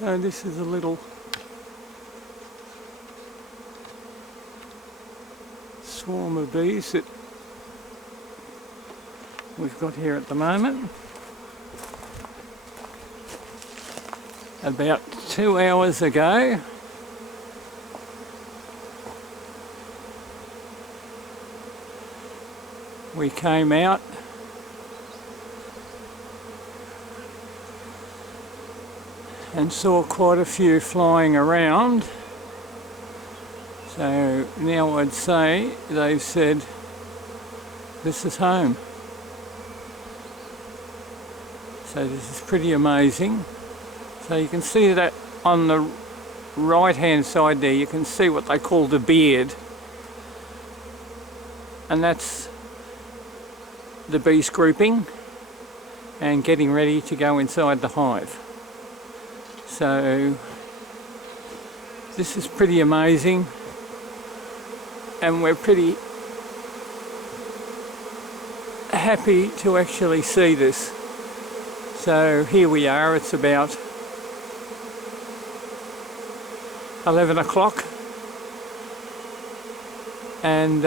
So this is a little swarm of bees that we've got here at the moment. About 2 hours ago, we came out and saw quite a few flying around. So now I'd say they've said this is home. So this is pretty amazing. So you can see that on the right hand side there, you can see what they call the beard, and that's the bees grouping and getting ready to go inside the hive. So this is pretty amazing, and we're pretty happy to actually see this. So here we are, it's about 11 o'clock, and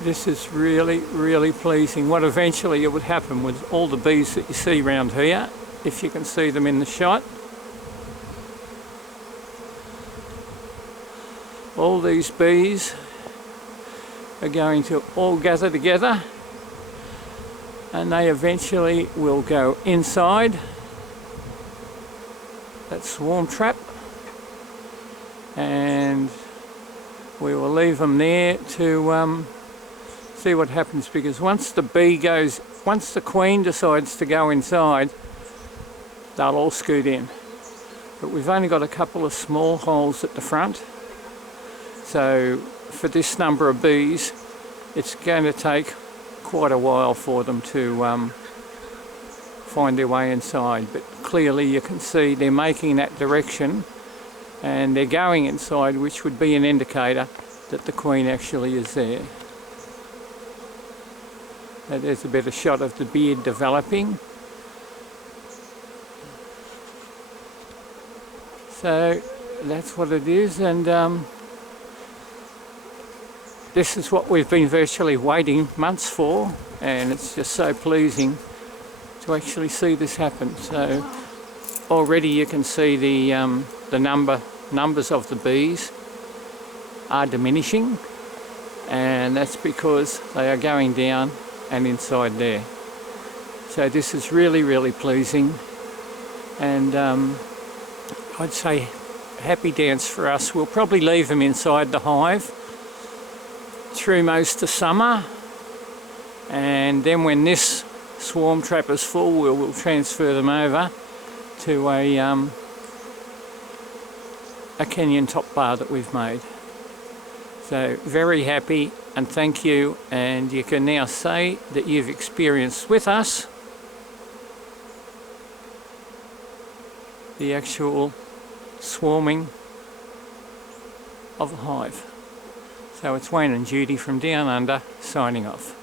this is really pleasing. What eventually it would happen with all the bees that you see around here, if you can see them in the shot. All these bees are going to all gather together, and they eventually will go inside that swarm trap, and we will leave them there to see what happens, because once the queen decides to go inside, they'll all scoot in. But we've only got a couple of small holes at the front, so for this number of bees it's going to take quite a while for them to find their way inside. But clearly you can see they're making that direction and they're going inside, which would be an indicator that the queen actually is there. So there's a better shot of the beard developing. So that's what it is, and this is what we've been virtually waiting months for, and it's just so pleasing to actually see this happen. So already you can see the numbers of the bees are diminishing, and that's because they are going down and inside there. So this is really pleasing, and I'd say happy dance for us. We'll probably leave them inside the hive through most of summer, and then when this swarm trap is full, we'll transfer them over to a Kenyan top bar that we've made. So very happy, and thank you, and you can now say that you've experienced with us the actual swarming of a hive. So it's Wayne and Judy from Downunder signing off.